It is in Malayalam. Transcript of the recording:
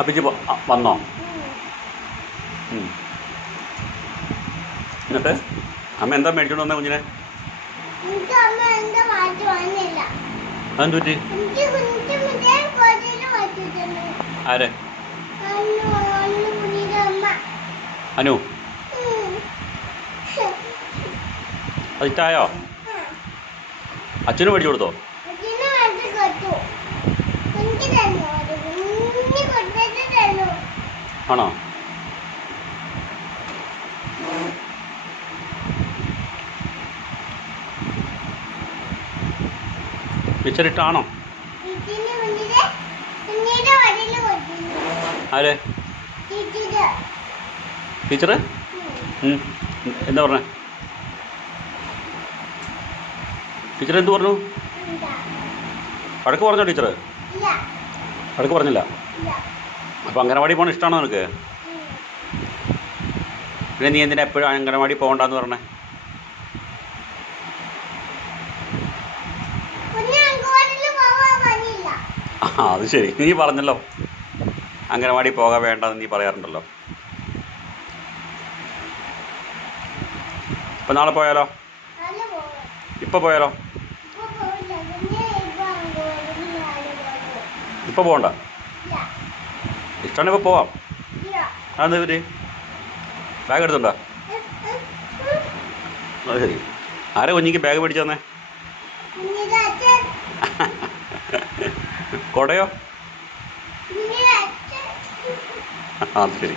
അപ്പിച്ച് വന്നോ. എന്നിട്ട്? അമ്മ എന്താ മേടിച്ചോണ്ട് വന്നേ കുഞ്ഞിനെ? എനിക്ക് അമ്മ എന്താ വന്നില്ല അതെന്ത് പറ്റി? എനിക്ക് കുഞ്ഞിന്റെ മുതേ വച്ചിട്ടുണ്ട് ആരെ? അനു അതിട്ടായോ അച്ഛനും മേടിച്ചു കൊടുത്തോ അച്ഛനെ മാറ്റി കൊടുത്തു എനിക്ക് തന്നു ഒരു കുഞ്ഞി കൊട്ടിട്ട് തന്നു ആണോ? മിച്ചറിട്ടാണോ ആരെ? ടീച്ചറ്? ടീച്ചറ്. എന്താ പറഞ്ഞേ? ടീച്ചർ എന്ത് പറഞ്ഞു? വഴക്ക് പറഞ്ഞോ ടീച്ചർ ഇല്ല. വഴക്ക് പറഞ്ഞില്ല. അപ്പോൾ അംഗനവാടി പോകണം ഇഷ്ടമാണോ നിനക്ക്. പിന്നെ നീ എന്തിനാ എപ്പോഴും അംഗനവാടി പോകണ്ടെന്ന് പറഞ്ഞേ? ആ അത് ശരി. നീ പറഞ്ഞല്ലോ. അംഗനവാടി പോകാൻ വേണ്ടെന്ന് നീ പറയാറുണ്ടല്ലോ. ഇപ്പം നാളെ പോയാലോ? ഇപ്പം പോയാലോ? ഇപ്പം പോകണ്ട ഇഷ്ടമാണെങ്കിൽ ഇപ്പോൾ പോവാം അതെന്താ പറ്റി ബാഗ് എടുത്തുണ്ടോ. അത് ശരി. ആരാ കുഞ്ഞിക്ക് ബാഗ് പിടിച്ചു തന്നെ കൊടയോ ആ അത് ശരി.